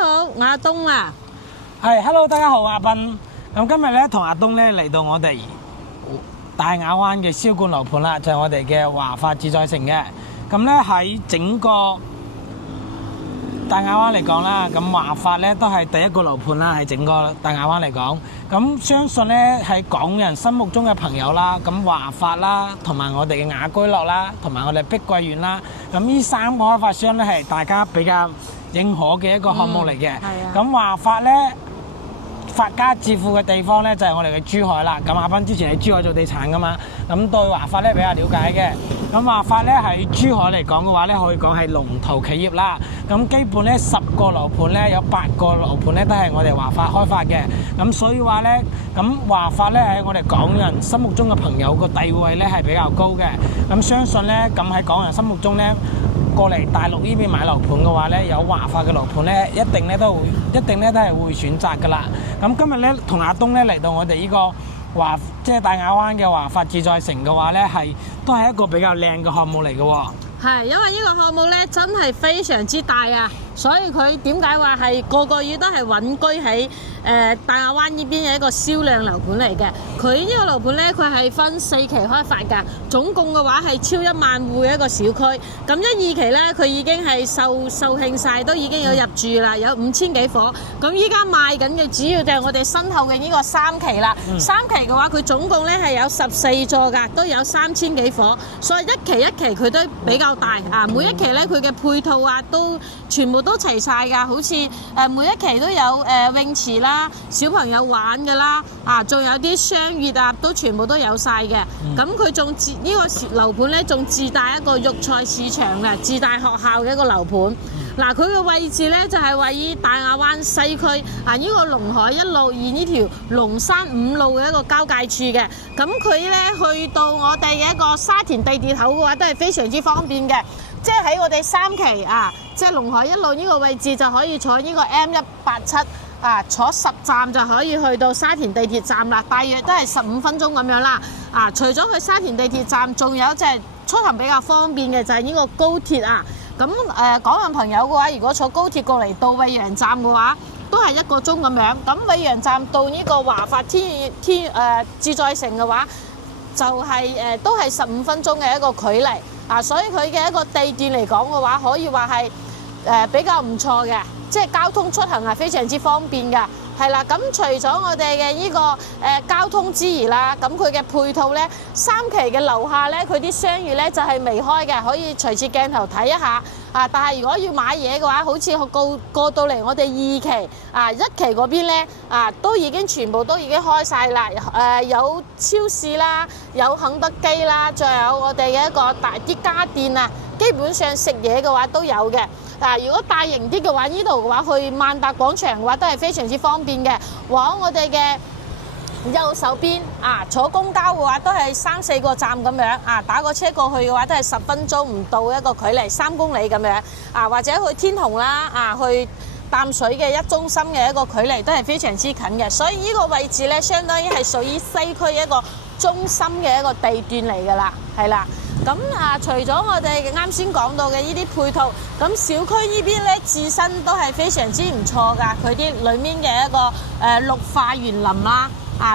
好，我阿東啊。係，hello，大家好，阿斌。咁今日咧同阿東咧嚟到我哋大亞灣嘅銷冠樓盤啦，就係我哋嘅華發自在城嘅。咁咧喺整個大亞灣嚟講啦，咁華發咧都係第一個樓盤啦，喺整個大亞灣嚟講。咁相信咧喺港人心目中嘅朋友啦，咁華發啦，同埋我哋嘅雅居樂啦，同埋我哋碧桂園啦，咁呢三個開發商咧係大家比較認可嘅一個項目嚟嘅。咁華發咧，發家致富嘅地方咧就係我哋嘅珠海啦。咁阿斌之前喺珠海做地產噶嘛，咁對華發咧比較了解嘅。咁華發咧喺珠海嚟講嘅話咧，可以講係龍頭企業啦。咁基本咧10個樓盤咧有8個樓盤咧都係我哋華發開發嘅。咁所以話咧，咁華發咧喺我哋港人心目中嘅朋友個地位咧係比較高嘅。咁相信咧，咁喺港人心目中咧，過嚟大陸呢邊買樓盤嘅話咧，有華發嘅樓盤咧，一定咧都係會選擇噶啦。咁今日咧同阿東咧嚟到我哋呢個即係大亞灣嘅華發自在城嘅話咧，都係一個比較靚嘅項目嚟嘅喎。係，因為呢個項目咧真係非常之大啊，所以佢點解話係個個月都係穩居喺大亞灣呢邊嘅一個銷量樓盤嚟嘅。佢呢個樓盤咧，佢係分4期開發㗎，總共嘅話係超1萬戶嘅一個小區。咁1、2期咧，佢已經係售罄晒，都已經有入住啦，有5000幾伙。咁依家賣緊嘅主要就係我哋身後嘅呢個3期啦。3期嘅話，佢總共咧係有14座㗎，都有3000幾伙。所以一期佢都比較大啊！每一期咧佢嘅配套啊都全部都齊晒㗎，好似每一期都有泳池啦、小朋友玩㗎啦啊，仲有啲雙悅啊，都全部都有晒嘅。咁佢仲呢個樓盤咧，仲自帶一個育才市場嘅，自帶學校嘅一個樓盤。嗱，佢嘅位置咧就係位於大亞灣西區啊，呢個龍海1路與呢條龍山5路嘅一個交界處嘅。咁佢咧去到我哋嘅一個沙田地鐵口嘅話，都係非常之方便嘅。即係喺我哋3期啊，即係龍海1路呢個位置就可以坐呢個 M187啊，坐10站就可以去到沙田地鐵站啦，大約都係15分鐘咁樣啦。啊，除咗去沙田地鐵站，仲有即係出行比較方便嘅就係呢個高鐵啊。咁港人朋友嘅話，如果坐高鐵過嚟到惠陽站嘅話，都係1個鐘咁樣。咁惠陽站到呢個華發自在城嘅話，就係都係15分鐘嘅一個距離啊。所以佢嘅一個地段嚟講嘅話，可以話係比較唔錯嘅，即係交通出行係非常之方便㗎。係啦，咁除咗我哋嘅呢個交通之餘啦，咁佢嘅配套咧，3期嘅樓下咧，佢啲商譽咧就係未開嘅，可以隨住鏡頭睇一下啊。但係如果要買嘢嘅話，好似過到嚟我哋2期啊、1期嗰邊咧啊，都已經全部都已經開晒啦。有超市啦，有肯德基啦，仲有我哋嘅一個大啲家電啊，基本上食嘢嘅話都有嘅。如果大型啲嘅話，呢度嘅話去萬達廣場嘅話都係非常之方便嘅。往我哋嘅右手邊啊，坐公交嘅話都係3、4個站咁樣啊，打個車過去嘅話都係10分鐘唔到一個距離，3公里咁樣啊，或者去天虹啦啊，去淡水嘅1中心嘅一個距離都係非常之近嘅。所以呢個位置咧，相當於係屬於西區一個中心嘅一個地段嚟㗎啦，係啦。咁除咗我哋啱先講到嘅呢啲配套，咁小區呢邊咧自身都係非常之唔錯㗎。佢啲裡面嘅一個綠化園林啦，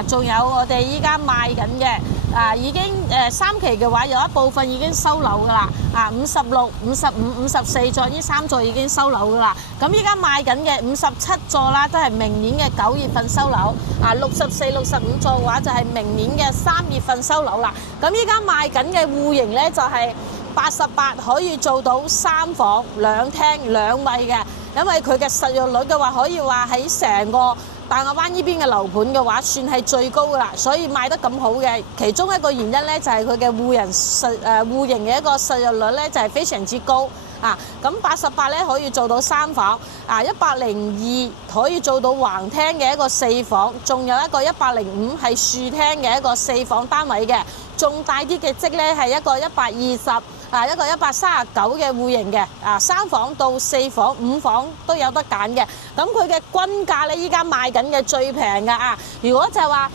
仲有我哋依家賣緊嘅已經3期嘅話，有一部分已經收樓㗎啦。56、55、54座呢3座已經收樓㗎啦。咁依家賣緊嘅57座啦，都係明年嘅9月份收樓。64、65座嘅話就係明年嘅3月份收樓啦。咁依家賣緊嘅戶型咧就係88，可以做到3房2廳2衛嘅，因為佢嘅實用率嘅話，可以話喺成個大亞灣呢邊嘅樓盤嘅話，算係最高㗎啦，所以賣得咁好嘅，其中一個原因咧就係佢嘅戶型嘅一個實用率咧就係非常之高啊。咁88咧可以做到3房102可以做到橫廳嘅一個4房，仲有一個105係豎廳嘅一個4房單位嘅，仲大啲嘅積咧係一個120。一個139嘅戶型嘅，3房到4房、5房都有得揀嘅。咁佢嘅均價咧，依家賣緊嘅最平嘅啊！如果就係話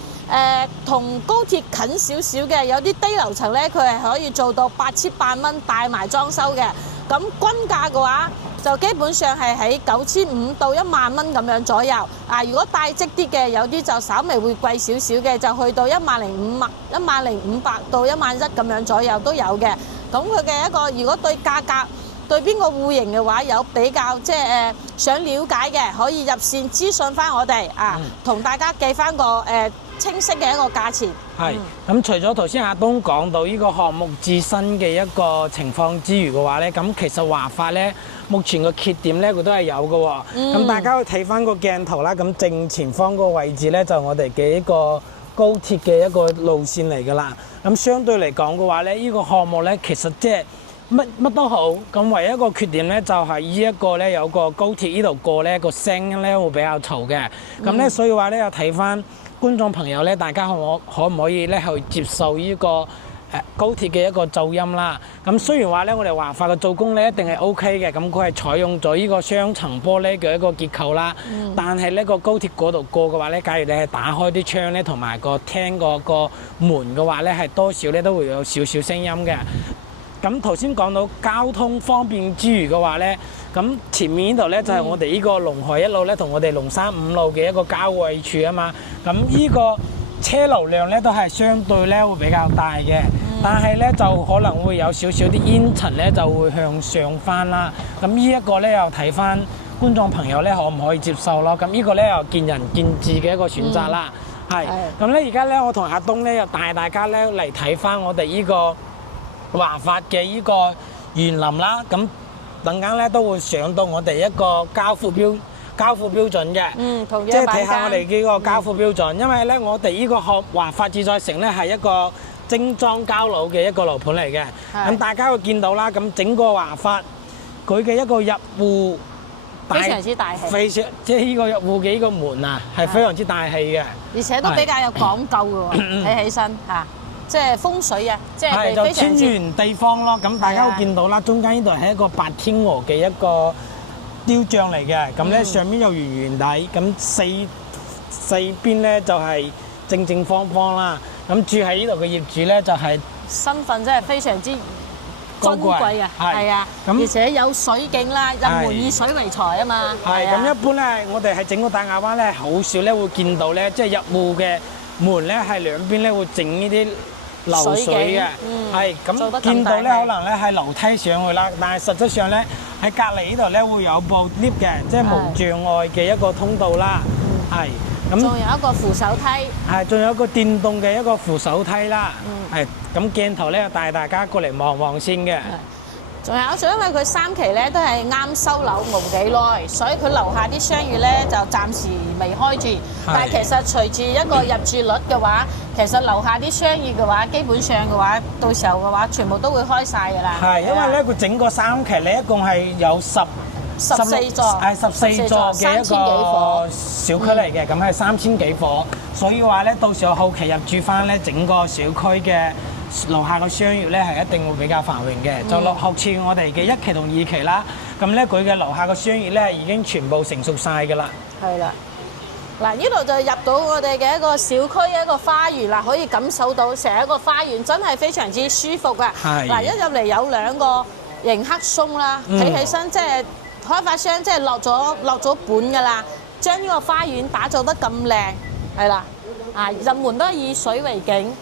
同高鐵近少少嘅，有啲低樓層咧，佢係可以做到8800蚊帶埋裝修嘅。咁均價嘅話，就基本上係喺9500到10000蚊咁樣左右。如果帶積啲嘅，有啲就稍微會貴少少嘅，就去到10500到11000咁樣左右都有嘅。咁佢嘅一個，如果對價格對邊個戶型嘅話有比較想了解嘅，可以入線諮詢翻我哋同大家計翻個清晰嘅一個價錢。係咁，除咗頭先阿東講到呢個項目自身嘅一個情況之餘嘅話咧，咁其實華發咧目前個缺點咧佢都係有嘅喎。咁大家去睇翻個鏡頭啦，咁正前方個位置咧就我哋嘅一個高鐵嘅一個路線嚟㗎啦。咁相對嚟講嘅話咧，呢個項目咧其實即係乜都好，咁唯一一個缺點咧就係呢一個咧有個高鐵呢度過咧個聲咧會比較嘈嘅。咁咧所以話咧又睇翻觀眾朋友咧，大家可唔可以咧去接受呢個高鐵嘅一個噪音啦？咁雖然話咧我哋華發嘅做工咧一定係 OK 嘅，咁佢係採用咗呢個雙層玻璃嘅一個結構啦。但係呢個高鐵嗰度過嘅話咧，假如你係打開啲窗咧，同埋個廳個門嘅話咧，係多少咧都會有少少聲音嘅。咁頭先講到交通方便之餘嘅話咧，咁前面呢度咧就係我哋呢個龍河一路咧同我哋龍山5路嘅一個交匯處啊嘛。咁呢個車流量咧都係相對咧會比較大嘅，但係咧就可能會有少少啲煙塵咧就會向上翻啦。咁呢一個咧又睇翻觀眾朋友咧可唔可以接受咯？咁呢個咧又見仁見智嘅一個選擇啦。係咁咧，而家咧我同阿東咧又帶大家咧嚟睇翻我哋呢個華發嘅呢個園林啦。咁等間咧都會上到我哋一個交付標準嘅，即係睇下我哋呢個交付標準。因為咧我哋呢個華發自在城咧係一個精裝交樓嘅一個樓盤嚟嘅。咁大家會見到啦，咁整個華發佢嘅一個入戶非常之大氣，非常即係呢個入戶嘅呢個門啊係非常之大氣嘅，而且都比較有講究嘅喎。睇起身即係風水啊，即係就天圓地方咯。咁大家會見到啦，中間呢度係一個白天鵝嘅一個雕像嚟嘅。咁咧上面有圓圓底，咁四邊咧就係正方方啦。咁住喺呢度嘅業主咧就係身份真係非常之尊貴啊，係啊，而且有水景啦，入門以水為財啊嘛。係咁一般咧，我哋喺整個大亞灣咧，好少咧會見到咧，即係入戶嘅門咧係兩邊咧會整呢啲流水嘅。係咁見到咧，可能咧係樓梯上去啦，但係實質上咧喺隔離呢度咧會有部 lift 嘅，即係無障礙嘅一個通道啦。係咁，仲有一個扶手梯。係，仲有一個電動嘅一個扶手梯啦。係咁鏡頭咧帶大家過嚟望望先嘅。仲有就因為佢3期咧都係啱收樓冇幾耐，所以佢樓下啲商業咧就暫時未開住。但係其實隨住一個入住率嘅話，其實樓下啲商業嘅話，基本上嘅話，到時候嘅話，全部都會開晒㗎啦。係，因為咧佢整個3期咧一共係有14座，係14座嘅一個小區嚟嘅，咁係3000幾伙。所以話咧，到時候後期入住翻咧，整個小區嘅樓下嘅商業咧係一定會比較繁榮嘅。就落後似我哋嘅1期同2期啦，咁咧佢嘅樓下嘅商業咧已經全部成熟晒㗎啦。係啦，嗱呢度就入到我哋嘅一個小區一個花園啦，可以感受到成一個花園真係非常之舒服㗎。嗱一入嚟有2個迎客松啦，睇起身即係開發商即係落咗本㗎啦，將呢個花園打造得咁靚，係啦，入門都係以水為景，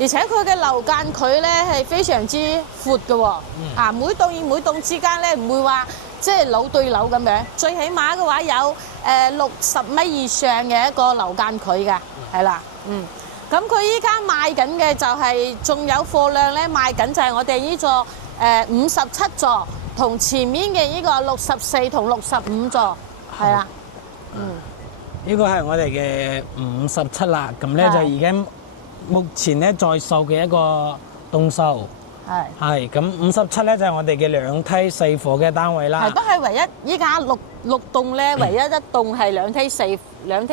而且佢嘅樓間距咧係非常之闊嘅喎，每棟與每棟之間咧唔會話即係樓對樓咁樣，最起碼嘅話有60米以上嘅一個樓間距㗎，係啦，咁佢依家賣緊嘅就係仲有貨量咧賣緊就係我哋呢座57座。同前面嘅呢個64同65座，係啦，呢個係我哋嘅57啦，咁咧就已經目前咧在售嘅一個動售，係咁57咧就係我哋嘅2梯4伙嘅單位啦，係都係唯一依家六棟咧，唯一一棟係2梯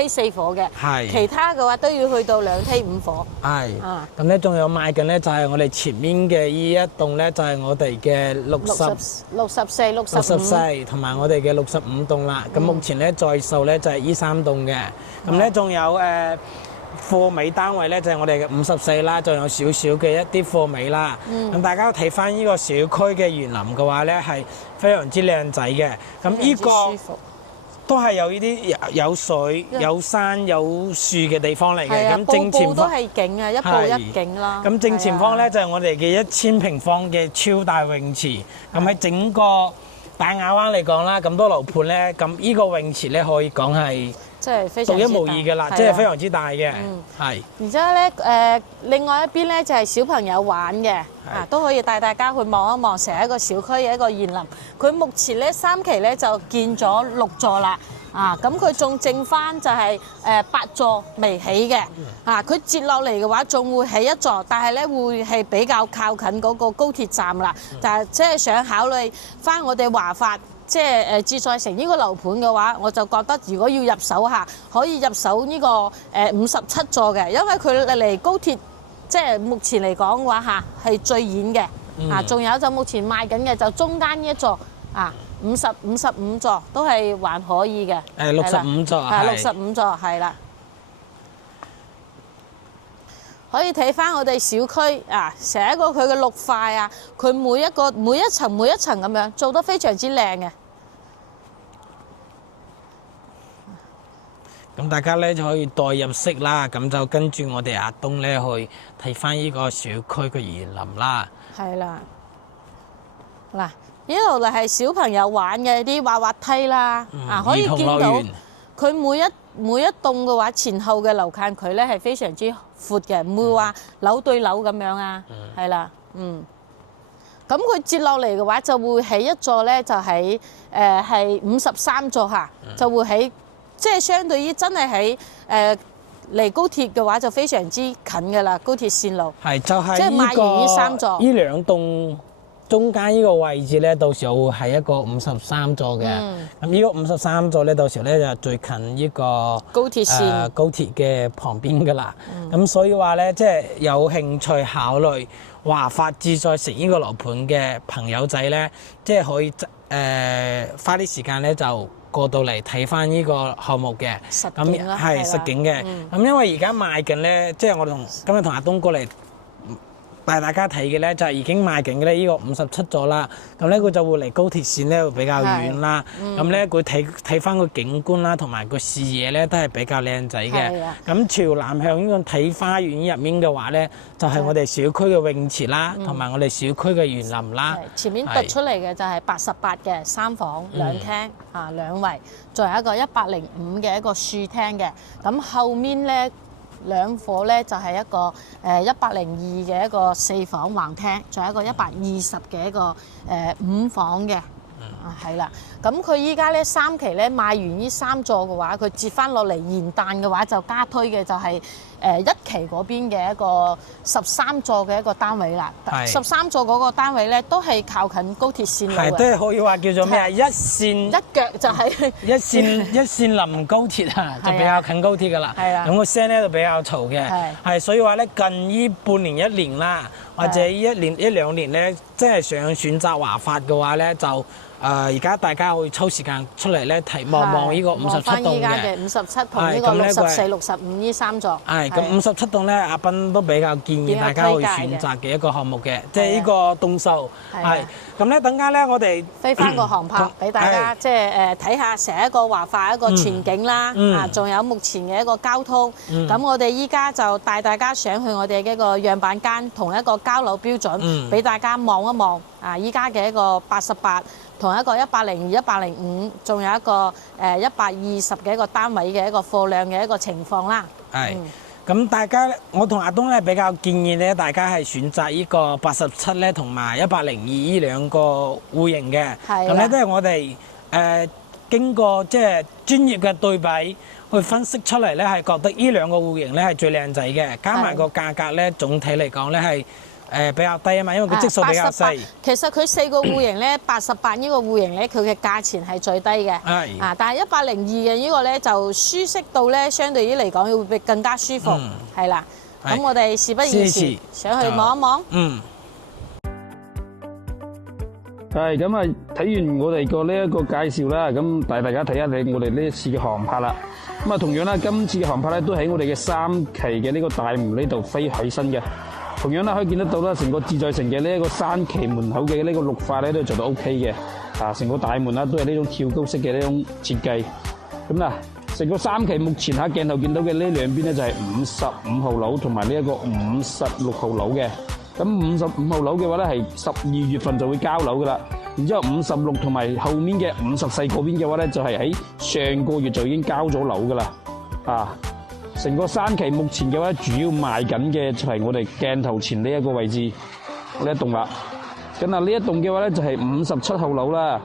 4伙嘅，係其他嘅話都要去到2梯5伙，係，咁咧仲有賣緊咧就係我哋前面嘅呢一棟咧就係我哋嘅64同埋我哋嘅65棟啦，咁目前咧在售咧就係呢3棟嘅，咁咧仲有貨尾單位咧就係我哋嘅54啦，仲有少少嘅一啲貨尾啦。咁大家睇翻呢個小區嘅園林嘅話咧，係非常之靚仔嘅。咁呢個都係有呢啲有水、有山、有樹嘅地方嚟嘅。咁正前方都係景啊，一步一景啦。咁正前方咧就係我哋嘅1000平方嘅超大泳池。咁喺整個大亞灣嚟講啦，咁多樓盤咧，咁呢個泳池咧可以講係即係非常獨一無二嘅啦，即係非常之大嘅，係。而且咧另外一邊咧就係小朋友玩嘅，都可以帶大家去望一望成一個小區嘅一個園林。佢目前咧3期咧就建咗6座啦，咁佢仲剩翻就係8座未起嘅，佢接落嚟嘅話仲會起一座，但係咧會係比較靠近嗰個高鐵站啦，但係即係想考慮翻我哋華發。即係自在城呢個樓盤嘅話，我就覺得如果要入手下，可以入手呢個57座嘅，因為佢離高鐵即係目前嚟講嘅話係最遠嘅。仲有就目前賣緊嘅就中間呢一座55座都係還可以嘅。65座係。65座係啦。可以睇翻我哋小區成一個佢嘅綠化佢每一層咁樣做得非常之靚嘅。咁大家咧就可以代入式啦，咁就跟住我哋阿東咧去睇翻呢個小區嘅園林啦。係啦，嗱，呢度就係小朋友玩嘅啲滑滑梯啦，可以見到佢每一棟嘅話前後嘅樓間距咧係非常之闊嘅，唔會話樓對樓咁樣係啦，咁佢接落嚟嘅話就會起一座咧，就喺係53座就會起，即係相對於真係喺離高鐵嘅話就非常之近㗎啦，高鐵線路係就係即係賣完呢3座，呢2棟。中間呢個位置咧，到時候會係一個53座嘅。咁呢個53座咧，到時候咧就最近呢個高鐵線、高鐵嘅旁邊噶啦。咁所以話咧，即係有興趣考慮華發自在城呢個樓盤嘅朋友仔咧，即係可以花啲時間咧就過到嚟睇翻呢個項目嘅。咁係實景嘅。咁因為而家賣緊咧，即係我哋今日同阿東過嚟帶大家睇嘅咧就係已經賣緊嘅咧呢個57座啦，咁咧佢就會離高鐵線咧會比較遠啦，咁咧佢睇翻個景觀啦，同埋個視野咧都係比較靚仔嘅。咁朝南向呢個睇花園入面嘅話咧，就係我哋小區嘅泳池啦，同埋我哋小區嘅園林啦。前面突出嚟嘅就係88嘅3房2廳2衛，仲有一個105嘅一個樹廳嘅，咁後面咧。2伙咧就係一個102嘅一個4房橫廳，仲有一個120嘅一個5房嘅，係啦。咁佢依家咧3期咧賣完呢3座嘅話，佢接翻落嚟元旦嘅話就加推嘅就係1期嗰邊嘅一個13座嘅一個單位啦。13座嗰個單位咧都係靠近高鐵線路嘅。係都係可以話叫做咩一線一腳就係一線臨高鐵就比較近高鐵噶啦。係啦。咁個聲咧就比較嘈嘅。係。所以話咧近呢半年1年啦，或者1年1-2年咧，即係想選擇華發嘅話咧就。而家大家會抽時間出嚟咧睇望望呢個57棟嘅，依家嘅57同呢個64、65呢3座。係咁57棟咧，阿斌都比較建議大家去選擇嘅一個項目嘅，即係呢個東秀。係咁咧，等間咧我哋飛翻個航拍俾大家，即係睇下成一個華發一個全景啦。仲有目前嘅一個交通。咁我哋依家就帶大家上去我哋嘅一個樣板間，同一個交樓標準，俾大家望一望。依家嘅一個88。同一個102、105，仲有一個120嘅一個單位嘅一個貨量嘅一個情況啦。係，咁大家我同阿東咧比較建議咧，大家係選擇呢個87咧同埋102呢2個戶型嘅。係。咁咧都係我哋經過即係專業嘅對比去分析出嚟咧，係覺得呢2個戶型咧係最靚仔嘅，加埋個價格咧總體嚟講咧係。比較低啊嘛，因為佢積數比較細。其實佢4個戶型咧，88呢個戶型咧，佢嘅價錢係最低嘅。係。但係102嘅呢個咧就舒適度咧，相對於嚟講會更加舒服。係啦。咁我哋事不宜遲，上去望一望。係咁啊！睇完我哋個呢一個介紹啦，咁帶大家睇下我哋呢一次嘅航拍啦。咁啊，同樣啦，今次嘅航拍咧都喺我哋嘅3期嘅呢個大門呢度飛起身嘅。同樣啦，可以見得到啦，成個自在城嘅呢一個3期門口嘅呢個綠化咧都做到 OK 嘅。啊，成個大門啦都係呢種跳高式嘅呢種設計。咁嗱，成個3期目前喺鏡頭見到嘅呢兩邊咧就係55號樓同埋呢一個56號樓嘅。咁55號樓嘅話咧係12月份就會交樓噶啦，然之後56同埋後面嘅54嗰邊嘅話咧就係喺上個月就已經交咗樓噶啦。啊，成個3期目前嘅話主要賣緊嘅就係我哋鏡頭前呢一個位置呢一棟啦。咁啊呢一棟嘅話咧就係57號樓啦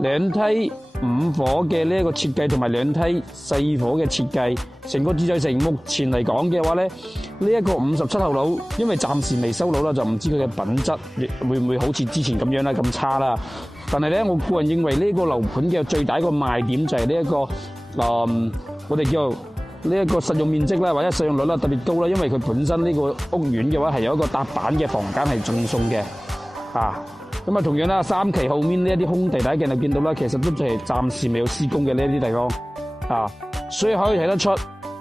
，2梯5火嘅呢一個設計同埋2梯4火嘅設計，成個自在城目前嚟講嘅話咧，呢一個57號樓，因為暫時未收樓啦，就唔知佢嘅品質會唔會好似之前咁樣啦咁差啦。但係咧，我個人認為呢個樓盤嘅最大一個賣點就係呢一個我哋叫呢一個實用面積啦，或者使用率啦特別高啦，因為佢本身呢個屋苑嘅話係有一個搭板嘅房間係贈送嘅。啊，咁啊同樣啦，3期後面呢一啲空地大家鏡頭見到啦，其實都係暫時未有施工嘅呢一啲地方。啊，所以可以睇得出，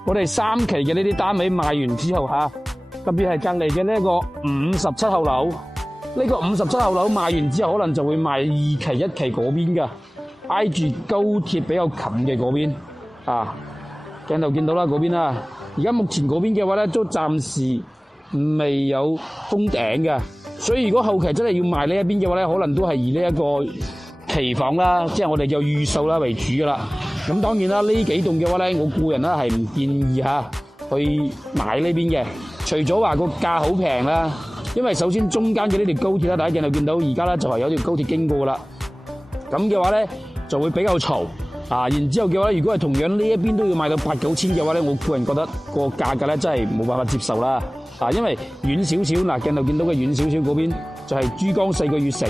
我哋3期嘅呢啲單位賣完之後嚇，特別係隔離嘅呢一個57號樓，呢個57號樓賣完之後，可能就會賣2期1期嗰邊㗎，挨住高鐵比較近嘅嗰邊。啊，鏡頭見到啦嗰邊啦，而家目前嗰邊嘅話咧，都暫時未有封頂嘅。所以如果後期真係要賣呢一邊嘅話咧，可能都係以呢一個期房啦，即係我哋叫預售啦為主噶啦。咁當然啦，呢幾棟嘅話咧，我個人咧係唔建議去買呢邊嘅，除咗話個價好平啦，因為首先中間嘅呢條高鐵啦，大家鏡頭見到而家咧就係有條高鐵經過噶啦，咁嘅話咧就會比較嘈啊。然之後嘅話，如果係同樣呢一邊都要賣到8、9千嘅話咧，我個人覺得個價格咧真係冇辦法接受啦。啊，因為遠少少嗱，鏡頭見到嘅遠少少嗰邊就係珠江4個月城，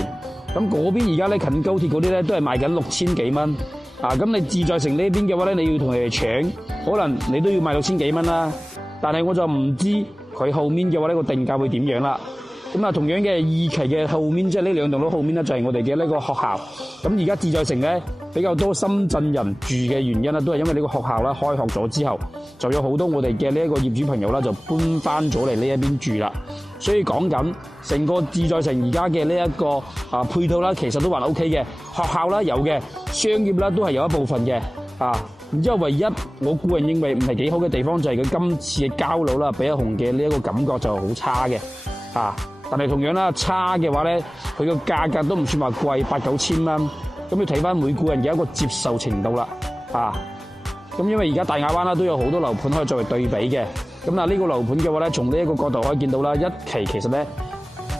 咁嗰邊而家咧近高鐵嗰啲咧都係賣緊6000幾蚊，啊，咁你自在城呢邊嘅話咧，你要同佢哋搶，可能你都要賣6000幾蚊啦。但係我就唔知佢後面嘅話呢個定價會點樣啦。咁啊，同樣嘅2期嘅後面，即係呢兩棟樓後面咧，就係我哋嘅呢個學校。咁而家自在城咧比較多深圳人住嘅原因咧，都係因為呢個學校啦開學咗之後，就有好多我哋嘅呢一個業主朋友啦，就搬翻咗嚟呢一邊住啦。所以講緊成個自在城而家嘅呢一個配套啦，其實都還 OK 嘅。學校啦有嘅，商業啦都係有一部分嘅啊。然之後唯一我個人認為唔係幾好嘅地方就係佢今次嘅交樓啦，俾阿紅嘅呢一個感覺就好差嘅啊。但係同樣啦，差嘅話咧，佢個價格都唔算話貴，8、9千蚊。咁要睇翻每個人嘅一個接受程度啦，啊！咁因為而家大亞灣啦都有好多樓盤可以作為對比嘅。咁嗱，呢個樓盤嘅話咧，從呢一個角度可以見到啦，一期其實咧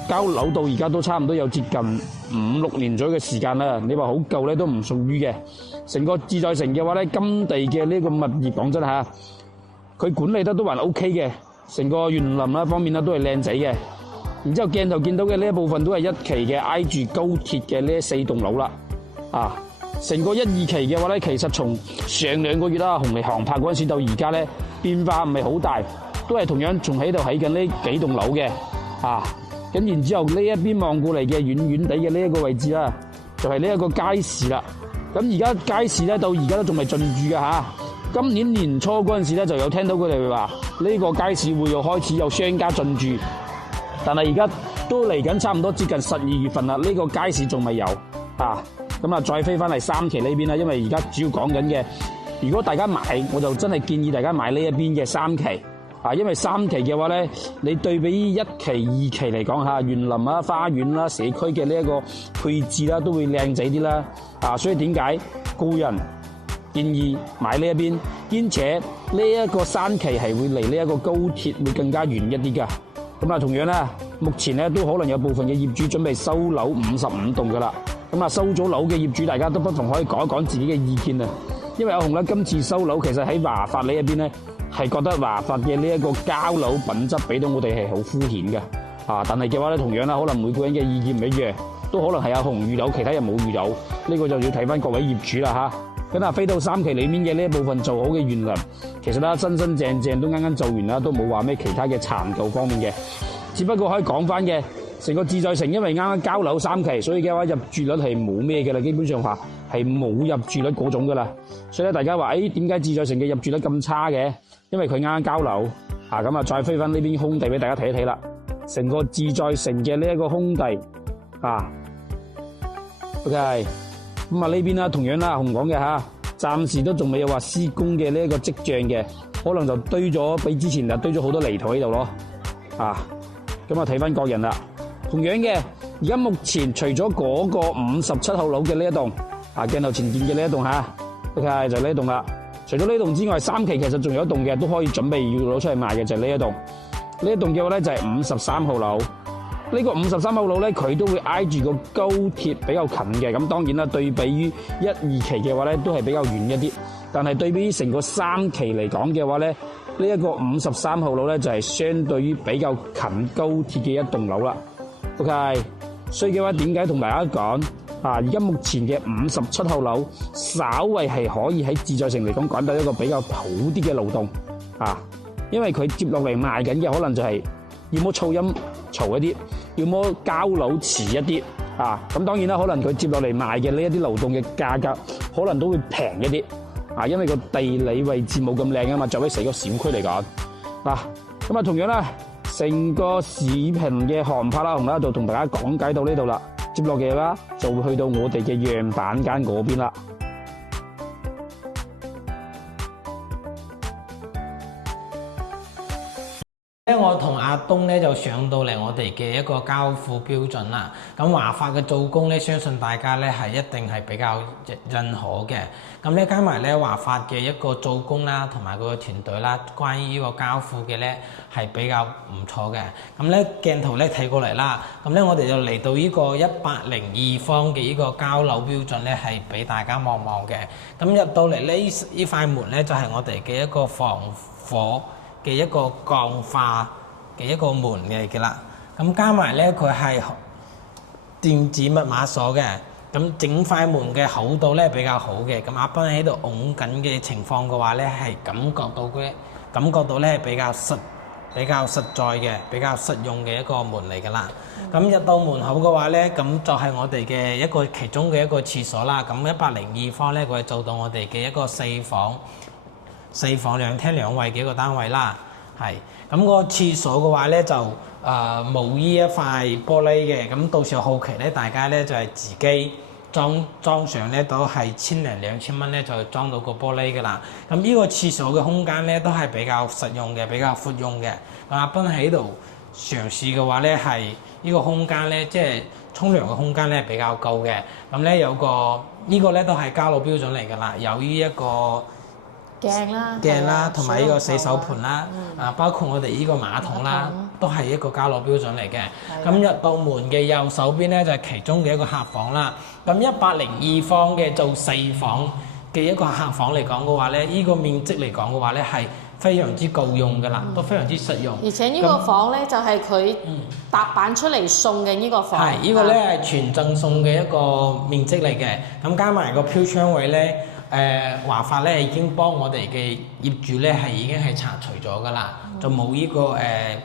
交樓到而家都差唔多有接近5、6年左右嘅時間啦。你話好舊咧都唔屬於嘅。成個自在城嘅話咧，金地嘅呢個物業講真嚇，佢管理得都還 OK 嘅。成個園林啦方面啦都係靚仔嘅。然之後鏡頭見到嘅呢一部分都係1期嘅挨住高鐵嘅呢4棟樓啦，啊，成個1、2期嘅話咧，其實從上2個月啦，紅利航拍嗰陣時到而家咧，變化唔係好大，都係同樣仲喺度起緊呢幾棟樓嘅，啊，咁然之後呢一邊望過嚟嘅遠遠地嘅呢一個位置啦，就係呢一個街市啦。咁而家街市咧到而家都仲未進駐嘅嚇，今年年初嗰陣時咧就有聽到佢哋話呢個街市會有開始有商家進駐。但係而家都嚟緊差唔多接近12月份啦，呢個街市仲未有啊。咁啊，再飛翻嚟3期呢邊啦，因為而家主要講緊嘅，如果大家買，我就真係建議大家買呢一邊嘅3期啊，因為3期嘅話咧，你對比1期、2期嚟講嚇，園林啊、花園啦、社區嘅呢一個配置啦，都會靚仔啲啦啊。所以點解個人建議買呢一邊，兼且呢一個3期係會離呢一個高鐵會更加遠一啲㗎。咁啊，同樣啦，目前咧都可能有部分嘅業主準備收樓55棟噶啦。咁啊，收咗樓嘅業主，大家都不妨可以講一講自己嘅意見啊。因為阿紅咧今次收樓，其實喺華發呢一邊咧，係覺得華發嘅呢一個交樓品質俾到我哋係好敷衍嘅啊。但係嘅話咧，同樣啦，可能每個人嘅意見唔一樣，都可能係阿紅遇到，其他人冇遇到，呢個就要睇翻各位業主啦嚇。咁啊，飛到3期裡面嘅呢一部分做好嘅園林，其實啦新新淨淨都啱啱做完啦，都冇話咩其他嘅殘舊方面嘅，只不過可以講翻嘅成個自在城因為啱啱交樓3期，所以嘅話入住率係冇咩嘅啦，基本上話係冇入住率嗰種噶啦。所以咧大家話點解自在城嘅入住率咁差嘅？因為佢啱啱交樓啊，咁啊再飛翻呢邊空地俾大家睇一睇啦。成個自在城嘅呢一個空地啊 ，OK， 咁啊呢邊啦，同樣啦，紅講嘅嚇，暫時都仲未有話施工嘅呢一個跡象嘅，可能就堆咗比之前就堆咗好多泥土喺度咯，啊，咁啊睇翻個人啦。同樣嘅，而家目前除咗嗰個57號樓嘅呢一棟，啊鏡頭前見嘅呢一棟嚇 ，OK 就呢一棟啦。除咗呢棟之外，3期其實仲有一棟嘅，都可以準備要攞出嚟賣嘅，就係呢一棟。呢一棟嘅話咧就係53號樓。呢個53號樓咧，佢都會挨住個高鐵比較近嘅。咁當然啦，對比於1、2期嘅話咧，都係比較遠一啲。但係對比於成個3期嚟講嘅話咧，呢一個53號樓咧就係相對於比較近高鐵嘅一棟樓啦。OK， 所以嘅話點解同大家講啊？而家目前嘅57號樓稍為係可以喺自在城嚟講揀到一個比較好啲嘅路洞啊，因為佢接落嚟賣緊嘅可能就係要麼噪音嘈一啲，要麼交樓遲一啲啊。咁當然啦，可能佢接落嚟賣嘅呢一啲流動嘅價格可能都會平一啲啊，因為個地理位置冇咁靚啊嘛，作為成個小區嚟講嗱，咁啊同樣啦。成個視頻嘅航拍啦，同大家就同大家講解到呢度啦。接落嘅啦，就會去到我哋嘅樣板間嗰邊啦。我同阿東咧就上到嚟我哋嘅一個交付標準啦。咁華發嘅做工咧，相信大家咧係一定係比較認可嘅。咁咧加埋咧華發嘅一個做工啦，同埋佢個團隊啦，關於呢個交付嘅咧係比較唔錯嘅。咁咧鏡頭咧睇過嚟啦，咁咧我哋就嚟到呢個102方嘅呢個交樓標準咧，係俾大家望望嘅。咁入到嚟呢塊門咧，就係我哋嘅一個防火嘅一個鋼化嘅一個門嚟嘅啦，咁加埋咧佢係電子密碼鎖嘅，咁整塊門嘅厚度咧比較好嘅，咁阿斌喺度拱緊嘅情況嘅話咧，係感覺到咧比較實在嘅，比較實用嘅一個門嚟㗎啦。咁入到門口嘅話咧，咁就係我哋嘅一個其中嘅一個廁所啦。咁102方咧，佢係做到我哋嘅一個4房2廳2衛嘅一個單位啦，係咁個廁所嘅話咧就冇呢一塊玻璃嘅，咁到時候後期咧大家咧就係自己裝上咧都係1000零2000蚊咧就裝到個玻璃噶啦。咁呢個廁所嘅空間咧都係比較實用嘅，比較闊用嘅。咁阿斌喺度嘗試嘅話咧係呢個空間咧，即係沖涼嘅空間咧比較夠嘅。咁咧有個呢個咧都係交樓標準嚟噶啦，有呢一個鏡啦，同埋呢個洗手盆啦，包括我哋呢個馬桶啦，都係一個交樓標準嚟嘅。咁入到門嘅右手邊咧，就係其中嘅一個客房啦。咁102方嘅做4房嘅一個客房嚟講嘅話咧，呢個面積嚟講嘅話咧係非常之夠用㗎啦，都非常之實用。而且呢個房咧就係佢搭板出嚟送嘅呢個房。係呢個咧係全贈送嘅一個面積嚟嘅。咁加埋個飄窗位咧。華發咧已經幫我哋嘅業主咧係已經係拆除咗㗎啦，就冇呢個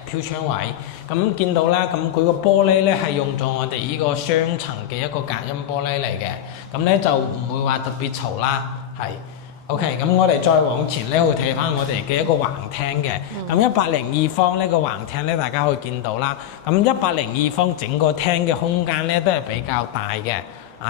飄窗位。咁見到啦，咁佢個玻璃咧係用咗我哋呢個雙層嘅一個隔音玻璃嚟嘅，咁咧就唔會話特別嘈啦。係 OK，咁我哋再往前咧會睇翻我哋嘅一個橫廳嘅。咁102方呢個橫廳咧，大家可以見到啦。咁102方整個廳嘅空間咧都係比較大嘅。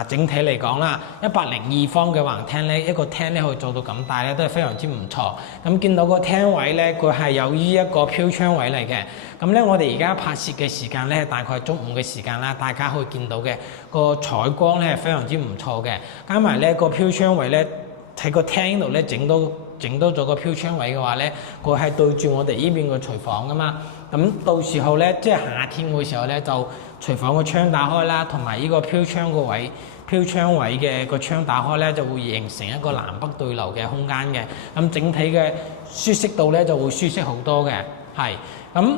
整體嚟講啦，102方嘅橫廳咧，一個廳咧可以做到咁大咧，都係非常之唔錯。咁見到個廳位咧，佢係有呢一個飄窗位嚟嘅。咁咧，我哋而家拍攝嘅時間咧，大概係中午嘅時間啦，大家可以見到嘅個採光咧係非常之唔錯嘅。加埋咧個飄窗位咧，喺個廳度咧整到咗個飄窗位嘅話咧，佢係對住我哋呢邊個廚房噶嘛。咁到時候咧，即係夏天嘅時候咧，就廚房個窗打開啦，同埋呢個飄窗位嘅個窗打開咧，就會形成一個南北對流嘅空間嘅。咁整體嘅舒適度咧就會舒適好多嘅。係咁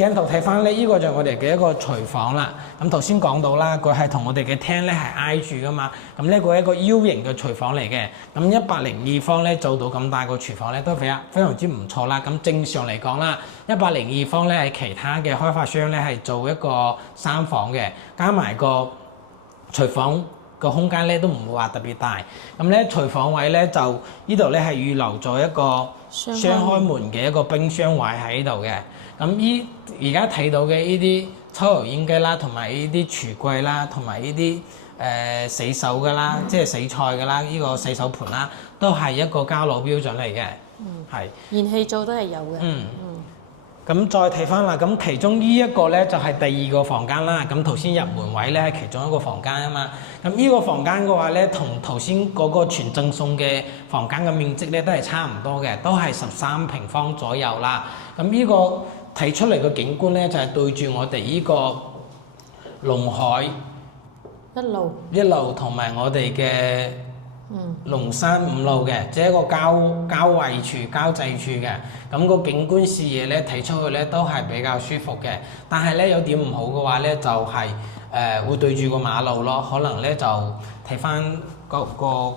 鏡頭睇翻咧，呢個就係我哋嘅一個廚房啦。咁頭先講到啦，佢係同我哋嘅廳咧係挨住噶嘛。咁呢個係一個 U 型嘅廚房嚟嘅。咁102方咧做到咁大個廚房咧都非常之唔錯啦。咁正常嚟講啦，102方咧係其他嘅開發商咧係做一個3房嘅，加埋個廚房個空間咧都唔會話特別大。咁咧廚房位咧就呢度咧係預留咗一個雙開門嘅一個冰箱位喺度嘅。咁而家睇到嘅呢啲抽油煙機啦，同埋呢啲櫥櫃啦，同埋呢啲洗手噶啦，即係洗菜噶啦，呢個洗手盤啦，都係一個交樓標準嚟嘅。係。燃氣灶都係有嘅。咁再睇翻啦，咁其中呢一個咧就係第二個房間啦。咁頭先入門位咧係其中一個房間啊嘛。咁呢個房間嘅話咧，同頭先嗰個全贈送嘅房間嘅面積咧都係差唔多嘅，都係13平方左右啦。咁呢個睇出嚟嘅景觀咧就係對住我哋呢個龍海一路同埋我哋嘅龍山5路嘅，即係一個交位處、交際處嘅。咁個景觀視野咧睇出去咧都係比較舒服嘅。但係咧有點唔好嘅話咧就係會對住個馬路咯，可能咧就睇翻個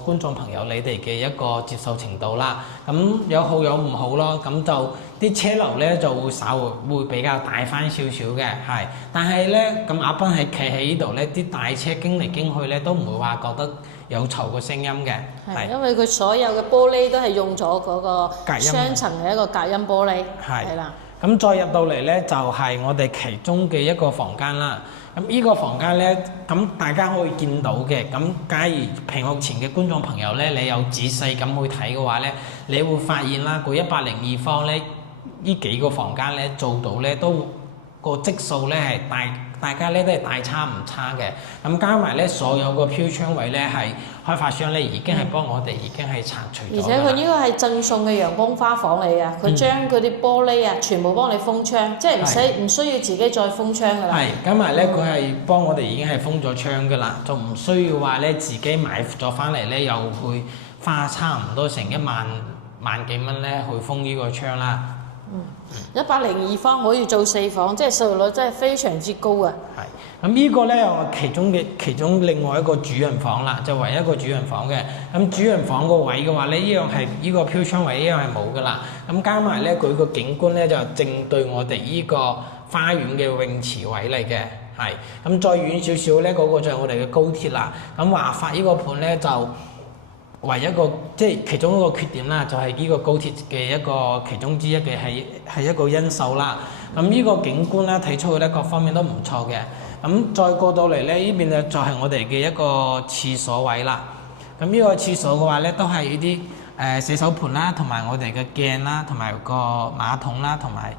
觀眾朋友你哋嘅一個接受程度啦。咁有好有唔好咯，咁就啲車流咧就會稍會比較大翻少少嘅，係。但係咧咁阿斌係企喺呢度咧，啲大車經嚟經去咧都唔會話覺得有嘈嘅聲音嘅，係。因為佢所有嘅玻璃都係用咗嗰個雙層嘅一個隔音玻璃，係啦。咁再入到嚟咧就係我哋其中嘅一個房間啦。咁呢個房間咧，咁大家可以見到嘅。咁假如屏幕前嘅觀眾朋友咧，你有仔細咁去睇嘅話咧，你會發現啦，個102方咧，呢幾個房間咧做到咧都個積數咧係大家咧都係大差唔差嘅。咁加埋咧所有個飄窗位咧係開發商咧已經係幫我哋已經係拆除咗。而且佢呢個係贈送嘅陽光花房嚟㗎，佢將嗰啲玻璃啊全部幫你封窗，即係唔需要自己再封窗㗎啦。係，加埋咧佢係幫我哋已經係封咗窗㗎啦，就唔需要話咧自己買咗翻嚟咧又會花差唔多成萬幾蚊咧去封呢個窗啦。102方可以做4房，即係收入率真係非常之高啊！係，咁呢個咧我其中另外一個主人房啦，就唯一一個主人房嘅。咁主人房個位嘅話咧，依樣係呢個飄窗位，依樣係冇噶啦。咁加埋咧，佢個景觀咧就正對我哋呢個花園嘅泳池位嚟嘅，係。咁再遠少少咧，嗰個就係我哋嘅高鐵啦。咁華發呢個盤咧就唯一一個即係其中一個缺點啦，就係呢個高鐵嘅一個其中之一嘅係一個因素啦。咁呢個景觀咧睇出去咧各方面都唔錯嘅。咁再過到嚟咧，呢邊咧就係我哋嘅一個廁所位啦。咁呢個廁所嘅話咧，都係呢啲洗手盆啦，同埋我哋嘅鏡啦，同埋個馬桶啦，同埋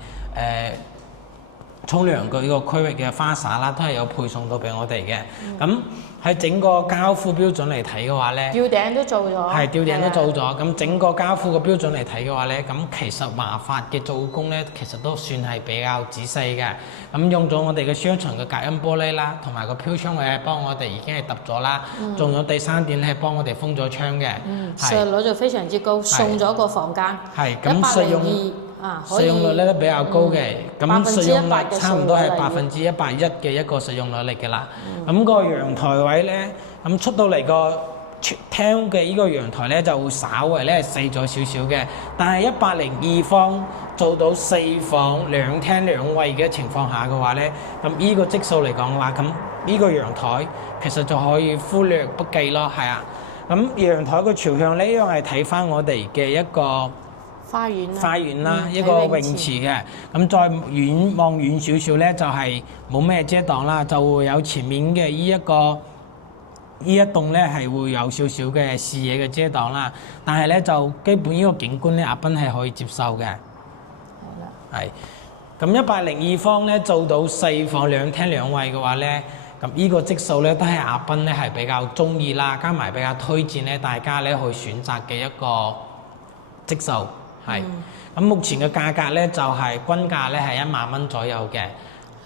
沖涼嘅呢個區域嘅花灑啦，都係有配送到俾我哋嘅。咁喺整個交付標準嚟睇嘅話咧，吊頂都做咗，係吊頂都做咗。咁整個交付嘅標準嚟睇嘅話咧，咁其實華發嘅做工咧，其實都算係比較仔細嘅。咁用咗我哋嘅雙層嘅隔音玻璃啦，同埋個飄窗位係幫我哋已經係揼咗啦。仲有第3點咧係幫我哋封咗窗嘅。上率就非常之高，送咗個房間。係咁實用使用率咧都比較高嘅，咁使用率差唔多係101%嘅一個使用率嚟嘅啦。咁個陽台位咧，咁出到嚟個廳嘅呢個陽台咧就會稍為咧細咗少少嘅，但係102方做到4房2廳2衛嘅情況下嘅話咧，咁呢個積數嚟講嘅話，咁呢個陽台其實就可以忽略不計咯，係啊。咁陽台個朝向呢樣係睇翻我哋嘅一個花園啦，一個泳池嘅。咁再望遠少少咧，就係冇咩遮擋啦，就會有前面嘅呢一棟咧係會有少少嘅視野嘅遮擋啦。但係咧就基本呢個景觀咧，阿斌係可以接受嘅。係啦。係。咁102方咧做到4房2廳2衛嘅話咧，咁呢個積數咧都係阿斌咧係比較中意啦，加埋比較推薦咧大家咧去選擇嘅一個積數。係，咁目前嘅價格咧就係均價咧係1萬蚊左右嘅。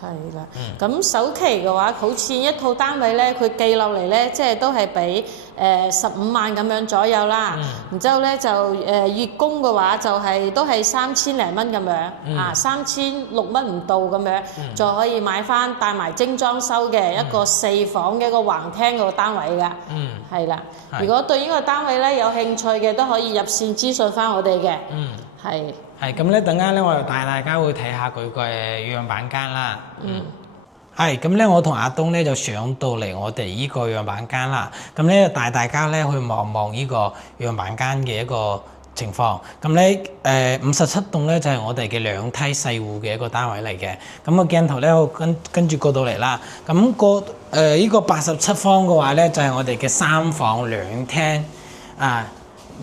係啦，咁首期嘅話，好似一套單位咧，佢寄落嚟咧，即係都係俾15萬咁樣左右啦。然之後咧就月供嘅話就都係3000零蚊咁樣，3006蚊唔到咁樣，就可以買翻帶埋精裝修嘅一個4房嘅一個橫廳個單位㗎。係啦，如果對呢個單位咧有興趣嘅，都可以入線諮詢翻我哋嘅。係咁咧，等間咧我就帶大家去睇下佢個樣板間啦。咁咧，我同阿東咧就上到嚟我哋依個樣板間啦。咁咧就帶大家咧去望望依個樣板間嘅一個情況。咁咧57棟咧就係我哋嘅2梯4戶嘅一個單位嚟嘅。咁個鏡頭咧我跟住過到嚟啦。咁依個87方嘅話咧就係我哋嘅3房2廳2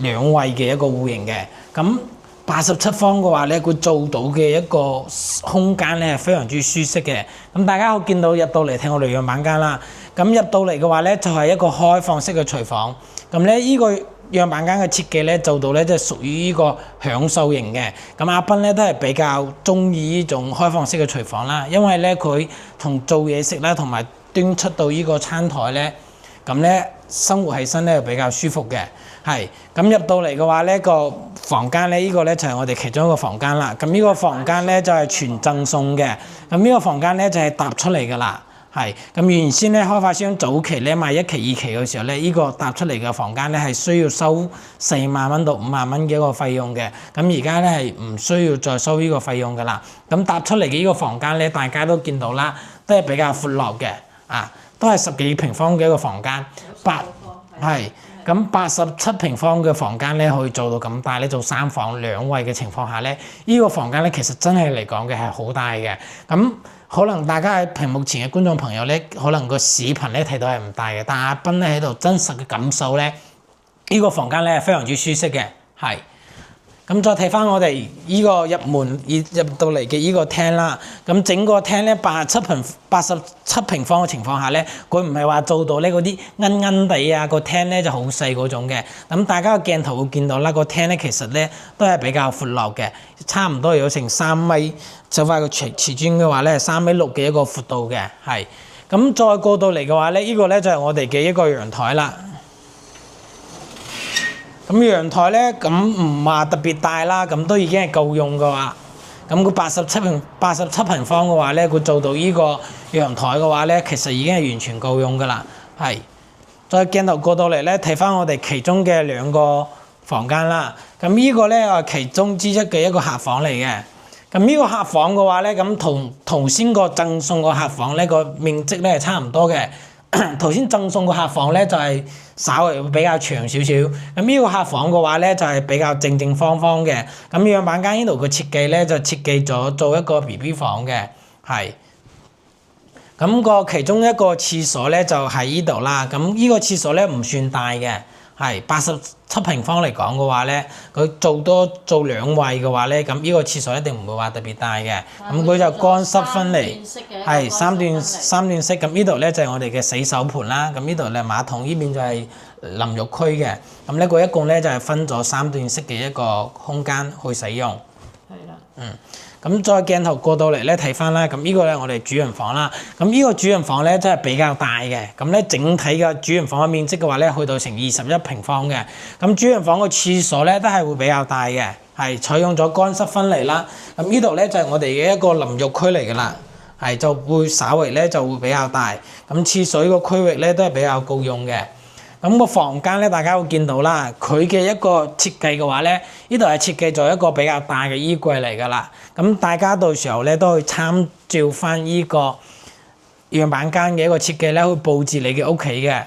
衛嘅一個戶型嘅。咁87方嘅話咧，佢做到嘅一個空間咧係非常之舒適嘅。咁大家可見到入到嚟睇我哋樣板間啦。咁入到嚟嘅話咧，就係一個開放式嘅廚房。咁咧依個樣板間嘅設計咧做到咧，即係屬於呢個享受型嘅。咁阿斌咧都係比較中意呢種開放式嘅廚房啦，因為咧佢同做嘢食啦，同埋端出到呢個餐台咧，咁咧生活起身咧比較舒服嘅。咁入到嚟嘅話呢個房間呢，呢個呢就係我哋其中一個房間啦。咁呢個房間呢就係全贈送嘅。咁呢個房間呢就係搭出嚟噶啦。咁原先呢開發商早期呢賣1期2期嘅時候呢，呢個搭出嚟嘅房間呢係需要收4萬蚊到5萬蚊嘅一個費用嘅。咁而家呢係唔需要再收呢個費用噶啦。咁搭出嚟嘅呢個房間呢，大家都見到啦，都係比較闊落嘅。都係10幾平方嘅一個房間。咁87平方嘅房間咧，可以做到咁大咧，做3房2衛嘅情況下咧，呢個房間咧其實真係嚟講嘅係好大嘅。咁可能大家喺屏幕前嘅觀眾朋友咧，可能個視頻咧睇到係唔大嘅，但阿斌咧喺度真實嘅感受咧，呢個房間咧係非常之舒適嘅。咁再睇翻我哋呢個入門入到嚟嘅呢個廳啦，咁整個廳咧87平方嘅情況下咧，佢唔係話做到呢嗰啲奀地啊，個廳咧就好細嗰種嘅。咁大家個鏡頭會見到啦，個廳咧其實咧都係比較闊落嘅，差唔多有成3米，就塊個瓷磚嘅話咧係3.6米嘅一個闊度嘅。咁再過到嚟嘅話咧，呢個咧就係我哋嘅一個陽台啦。咁陽台咧，咁唔話特別大啦，咁都已經係夠用嘅話，咁佢87平方嘅話咧，佢做到呢個陽台嘅話咧，其實已經係完全夠用噶啦。再鏡頭過到嚟咧，睇翻我哋其中嘅2個房間啦。咁呢個咧係其中之一嘅一個客房嚟嘅。咁呢個客房嘅話咧，咁同頭先個贈送個客房咧個面積咧係差唔多嘅。頭先贈送個客房咧就係稍微會比較長少少，咁呢個客房嘅話咧就係比較正方方嘅。咁樣板間呢度嘅設計咧就設計咗做一個 BB 房嘅。咁個其中一個廁所咧就喺呢度啦。咁呢個廁所咧唔算大嘅。87平方嚟講嘅話咧，佢做2衛嘅話咧，咁呢個廁所一定唔會話特別大嘅。咁佢就乾濕分離，三段式。咁呢度咧就係我哋嘅洗手盆啦。咁呢度咧馬桶，呢邊就係淋浴區嘅。咁咧佢一共咧就係分咗3段式嘅一個空間去使用。咁再鏡頭過到嚟咧睇翻啦，咁呢個咧我哋主人房啦。咁呢個主人房咧真係比較大嘅。咁咧整體嘅主人房嘅面積嘅話咧，去到成21平方嘅。咁主人房個廁所咧都係會比較大嘅，係採用咗乾濕分離啦。咁呢度咧就係我哋嘅一個淋浴區嚟㗎啦，就會稍微咧就會比較大。咁廁所呢個區域咧都係比較夠用嘅。咁個房間咧，大家會見到啦，佢嘅一個設計嘅話咧，呢度係設計咗一個比較大嘅衣櫃嚟㗎啦。咁大家到時候咧都可以參照翻呢個樣板間嘅一個設計咧，去佈置你嘅屋企嘅。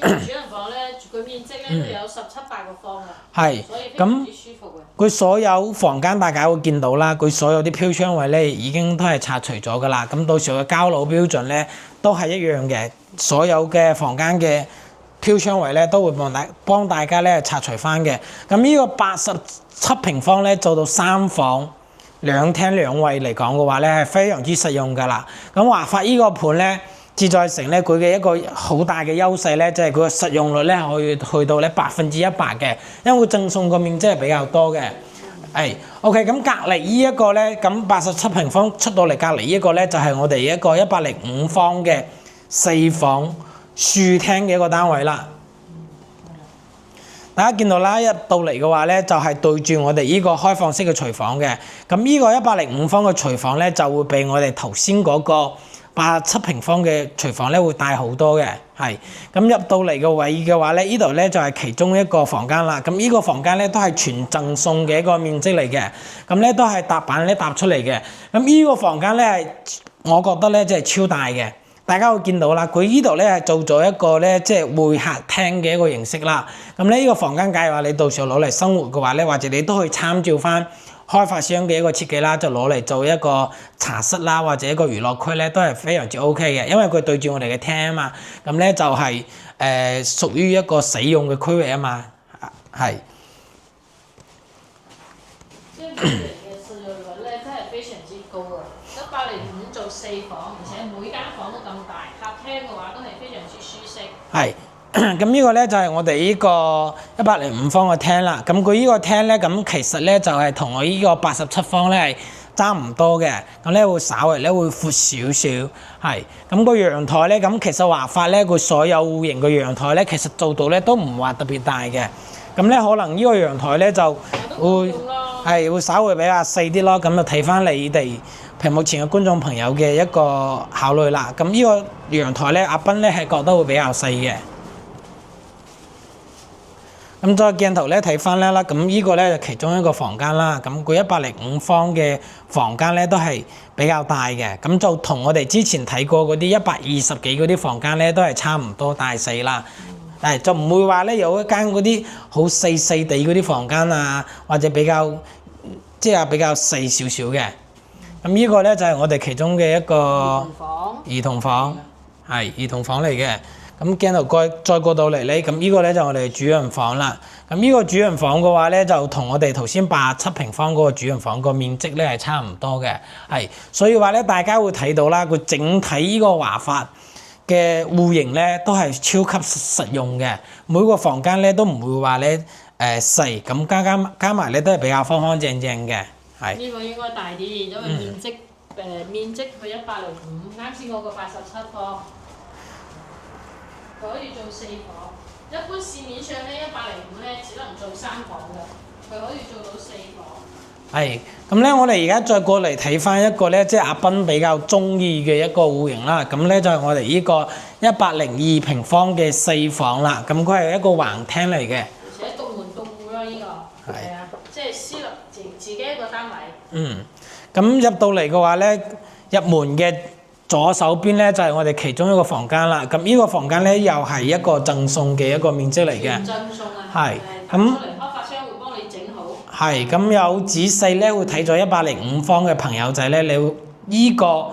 主人房咧，佢面積咧都有17-18個方嘅，所以非常之舒服嘅。佢所有房間大家會見到啦，佢所有啲飄窗位咧已經都係拆除咗㗎啦。咁到時候嘅膠爐標準咧都係一樣嘅，所有嘅房間嘅飄窗位咧都會幫大家咧拆除翻嘅。咁呢個87平方咧做到3房2廳2衛嚟講嘅話咧係非常之實用㗎啦。咁華發呢個盤咧，志在城咧佢嘅一個好大嘅優勢咧，即係佢嘅實用率咧可以去到咧100%嘅，因為佢贈送個面積係比較多嘅。OK， 咁隔離呢一個咧，咁87平方出到嚟隔離呢一個咧，就係我哋一個105方嘅4房書廳嘅一個單位啦。大家見到啦，一入到嚟嘅話咧，就係對住我哋呢個開放式嘅廚房嘅。咁呢個105方嘅廚房咧，就會比我哋頭先嗰個87平方嘅廚房咧會大好多嘅。係咁入到嚟嘅位嘅話咧，呢度咧就係其中一個房間啦。咁呢個房間咧都係全贈送嘅一個面積嚟嘅。咁咧都係搭板咧搭出嚟嘅。咁呢個房間咧係我覺得咧即係超大嘅。大家會見到啦，佢呢度咧係做咗一個咧即係會客廳嘅一個形式啦。咁咧呢個房間假如話你到時候攞嚟生活嘅話咧，或者你都可以參照翻開發商嘅一個設計啦，就攞嚟做一個茶室啦，或者一個娛樂區咧，都係非常之 OK 嘅。因為佢對住我哋嘅廳啊嘛，咁咧就係屬於一個使用嘅區域啊嘛，係。即係每年嘅使用率咧，真係非常之高啊！105做4房，而且每間房都咁大，客廳嘅話都係非常之舒適。係。咁呢個咧就係我哋呢個105方嘅廳啦。咁佢呢個廳咧，咁其實咧就係同我呢個87方咧係差唔多嘅。咁咧會稍微咧會闊少少，係。咁個陽台咧，咁其實話法咧，佢所有戶型嘅陽台咧，其實做到咧都唔話特別大嘅。咁咧可能呢個陽台咧就會稍微比較細啲咯。咁就睇翻你哋屏幕前嘅觀眾朋友嘅一個考慮啦。咁呢個陽台咧，阿斌咧係覺得會比較細嘅。咁再鏡頭咧睇翻咧啦，咁呢個咧就其中一個房間啦。咁佢105方嘅房間咧都係比較大嘅，咁就同我哋之前睇過嗰啲120幾嗰啲房間咧都係差唔多大細啦。就唔會話咧有一間嗰啲好細細地嗰啲房間啊，或者比較即係比較細少少嘅。咁呢個咧就係我哋其中嘅一個兒童房，係兒童房嚟嘅。咁鏡頭再過到嚟咧，咁呢個咧就我哋主人房啦。咁呢個主人房嘅話咧，就同我哋頭先87平方嗰個主人房個面積咧係差唔多嘅，係。所以話咧，大家會睇到啦，佢整體呢個華發嘅戶型咧都係超級實用嘅。每個房間咧都唔會話咧細，咁加埋咧都係比較方方正正嘅，係。呢個應該大啲，因為面積佢105，啱先嗰個87方。佢可以做4房，一般市面上咧105咧只能做3房嘅，佢可以做到4房。係，咁咧我哋而家再過嚟睇翻一個咧，即係阿斌比較中意嘅一個戶型啦。咁咧就係我哋呢個102平方嘅4房啦。咁佢係一個橫廳嚟嘅。而且獨門獨戶咯，呢個。係啊，即係私立自己一個單位。咁入到嚟嘅話咧，入門嘅左手邊咧就係我哋其中一個房間啦。咁呢個房間咧又係一個贈送嘅一個面積嚟嘅。贈送啊！係。咁出嚟開發商會幫你整好。係。咁有仔細咧會睇咗105方嘅朋友仔咧，你會依個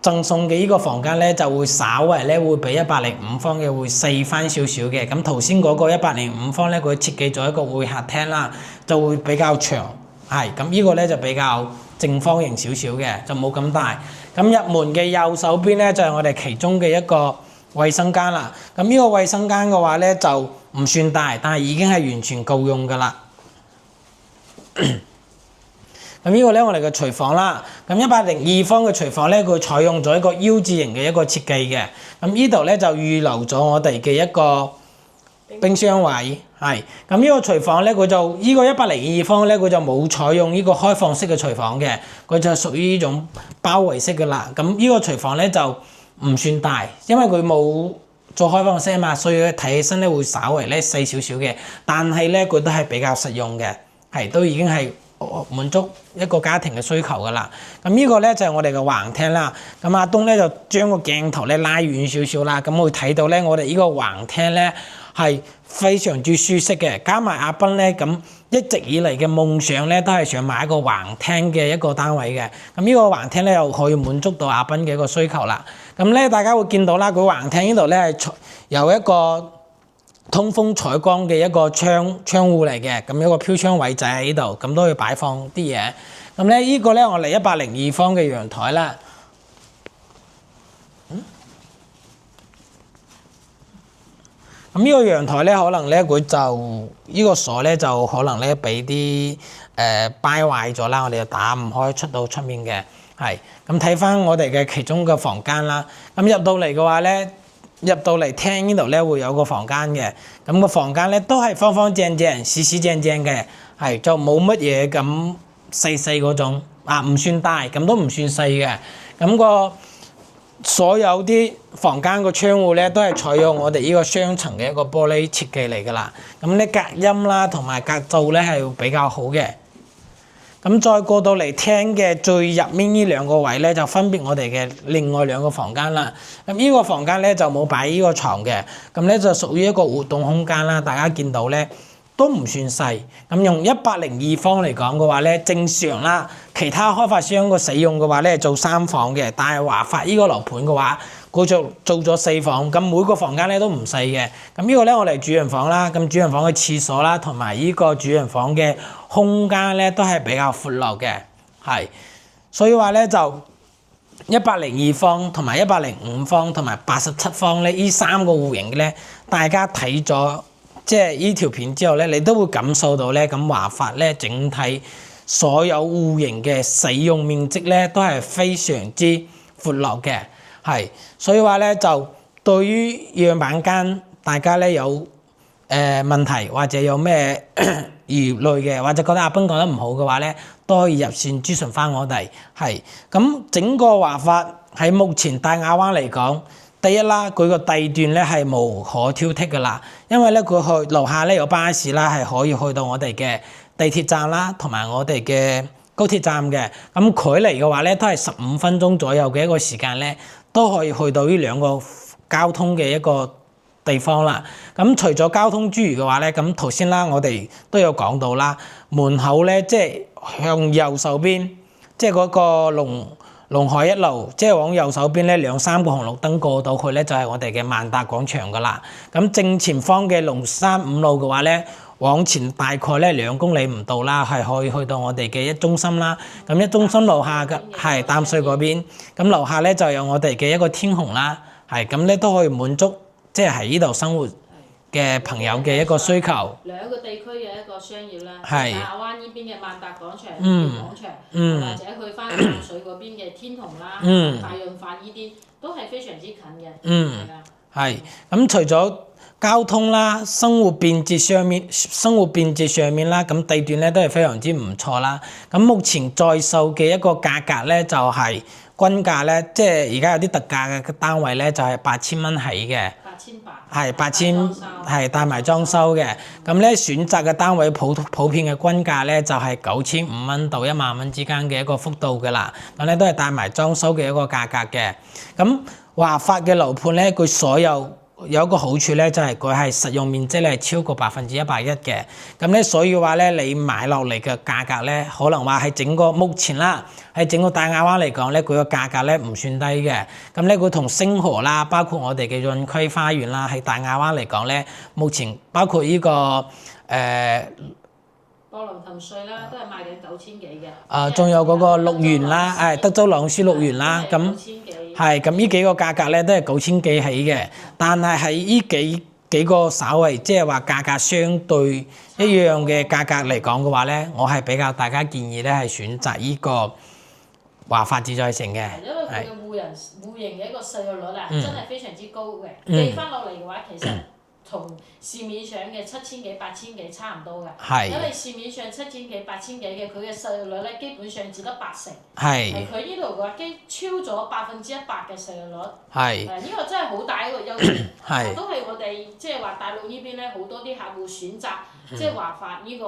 贈送嘅依個房間咧就會稍為咧會比105方嘅會細翻少少嘅。咁頭先嗰個105方咧，佢設計咗一個會客廳啦，就會比較長。係。咁呢個咧就比較正方形少少嘅，就冇咁大。咁入門嘅右手邊咧就係我哋其中嘅一個衛生間啦。咁呢個衛生間嘅話咧就唔算大，但係已經係完全夠用㗎啦。咁呢個咧我哋嘅廚房啦。咁102方嘅廚房咧，佢採用咗一個 U 字形嘅一個設計嘅。咁呢度咧就預留咗我哋嘅一個冰箱位。係。咁呢個廚房咧，佢就呢個102方咧，佢就冇採用呢個開放式嘅廚房嘅，佢就屬於呢種包圍式嘅啦。咁呢個廚房咧就唔算大，因為佢冇做開放式啊嘛，所以睇起身咧會稍微咧細少少嘅。但係咧佢都係比較實用嘅，係都已經係滿足一個家庭嘅需求噶啦。咁呢個咧就係我哋嘅橫廳啦。咁阿東咧就將個鏡頭咧拉遠少少啦，咁會睇到咧我哋呢個橫廳咧係非常之舒適嘅，加埋阿斌咧咁一直以嚟嘅夢想咧都係想買一個橫廳嘅一個單位嘅。咁呢個橫廳咧又可以滿足到阿斌嘅一個需求啦。咁咧大家會見到啦，佢橫廳呢度咧係有一個通風採光嘅一個窗戶嚟嘅，咁一個飄窗位仔喺呢度，咁都可以擺放啲嘢。咁咧呢個咧我嚟102方嘅陽台啦。咁咁呢個陽台咧，可能咧佢就呢個鎖咧就可能咧俾啲掰壞咗啦，我哋就打唔開出到出面嘅。係咁睇翻我哋嘅其中嘅房間啦。咁入到嚟嘅話咧，入到嚟廳呢度咧會有個房間嘅。咁個房間咧都係方方正正、四四正正嘅，係就冇乜嘢咁細細嗰種啊，唔算大，咁都唔算細嘅。咁個所有啲房間個窗戶咧都係採用我哋呢個雙層嘅一個玻璃設計嚟㗎啦。咁咧隔音啦同埋隔噪咧係比較好嘅。咁再過到嚟廳嘅最入面呢兩個位咧，就分別我哋嘅另外兩個房間啦。咁呢個房間咧就冇擺呢個床嘅，咁咧就屬於一個活動空間啦。大家見到咧都唔算細。咁用102方嚟講嘅話咧，正常啦。其他開發商個使用嘅話咧做3房嘅，但係華發呢個樓盤嘅話，佢就做咗4房，咁每個房間咧都唔細嘅。咁呢個咧我哋主人房啦，咁主人房嘅廁所啦，同埋呢個主人房嘅空間咧都係比較闊落嘅，係。所以話咧就102方同埋105方同埋87方咧，呢3個戶型咧，大家睇咗即係呢條片之後咧，你都會感受到咧，咁華發咧整體所有戶型嘅使用面積咧都係非常之闊落嘅。係，所以話咧就對於樣板間大家咧有問題或者有咩疑慮嘅，或者覺得阿斌講得唔好嘅話咧，都可以入線諮詢翻我哋。係，咁整個華發喺目前大亞灣嚟講，第一啦，佢個地段咧係無可挑剔㗎啦，因為咧佢去樓下咧有巴士啦，係可以去到我哋嘅地鐵站啦，同埋我哋嘅高鐵站嘅。咁距離嘅話咧，都係15分鐘左右嘅一個時間咧，都可以去到呢兩個交通嘅一個地方啦。咁除咗交通之餘嘅話咧，咁頭先啦，我哋都有講到啦，門口咧即係向右手邊，即係嗰個龍海一路，即係往右手邊咧2-3個紅綠燈過到去咧，就係我哋嘅萬達廣場噶啦。咁正前方嘅龍山5路嘅話咧，往前大概咧2公里唔到啦，係可以去到我哋嘅一中心啦。咁一中心樓下嘅係淡水嗰邊，咁樓下咧就有我哋嘅一個天虹啦，係咁咧都可以滿足即係喺呢度生活嘅朋友嘅一個需求。兩個地區嘅一個商業啦，係大亞灣呢邊嘅萬達廣場、廣場，或者去翻淡水嗰邊嘅天虹啦、大潤發呢啲，都係非常之近嘅。係啊，係咁除咗交通啦、生活便捷上面啦，咁地段咧都係非常之唔錯啦。咁目前在售嘅一個價格咧就係均價咧，即係而家有啲特價嘅單位咧就係8000蚊起嘅。係8000，係帶埋裝修嘅。咁咧選擇嘅單位普遍嘅均價咧就係9500蚊到1萬蚊之間嘅一個幅度㗎啦。咁咧都係帶埋裝修嘅一個價格嘅。咁華發嘅樓盤咧，佢所有一個好處咧，就係佢係實用面積咧係超過110%嘅。咁咧所以話咧，你買落嚟嘅價格咧，可能話係整個目前啦，喺整個大亞灣嚟講咧，佢個價格咧唔算低嘅。咁咧佢同星河啦，包括我哋嘅潤區花園啦，喺大亞灣嚟講咧，目前包括呢個博龍騰稅啦，都係賣緊9000幾嘅。仲有嗰個綠園啦，德州朗舒綠園啦，咁係咁呢幾個價格咧都係9000幾起嘅。但係喺呢幾個稍為即係話價格相對一樣嘅價格嚟講嘅話咧，我係比較大家建議咧係選擇呢個華發自在城嘅。因為佢嘅戶型嘅一個稅率啊，真係非常之高嘅。計翻落嚟嘅話，其實同市面上嘅7000幾、8000幾差唔多嘅，因為市面上7000幾、8000幾嘅，佢嘅稅率咧基本上只得80%，佢呢度嘅話超咗100%嘅稅率，呢個真係好大一個優勢，都係我哋即係話大陸呢邊咧好多啲客戶選擇即係華發呢個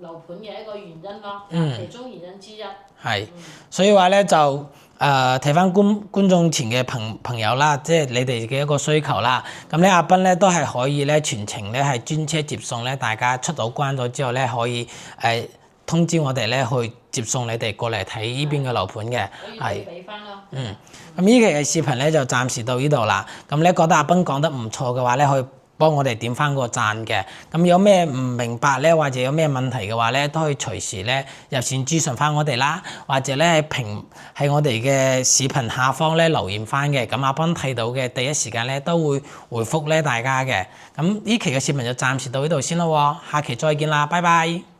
樓盤嘅一個原因咯，其中原因之一。所以話咧就。睇翻觀眾前嘅朋友啦，即係你哋嘅一個需求啦。咁咧阿斌咧都係可以咧全程咧係專車接送咧，大家出到關咗之後咧可以通知我哋咧去接送你哋過嚟睇呢邊嘅樓盤嘅。係。俾翻咯。咁呢期嘅視頻咧就暫時到呢度啦。咁咧覺得阿斌講得唔錯嘅話咧，可以幫我哋點翻個讚嘅。咁有咩唔明白咧，或者有咩問題嘅話咧，都可以隨時咧入線諮詢翻我哋啦，或者咧喺我哋嘅視頻下方咧留言翻嘅。咁阿邦睇到嘅第一時間咧都會回覆咧大家嘅。咁呢期嘅視頻就暫時到呢度先咯，下期再見啦，拜拜。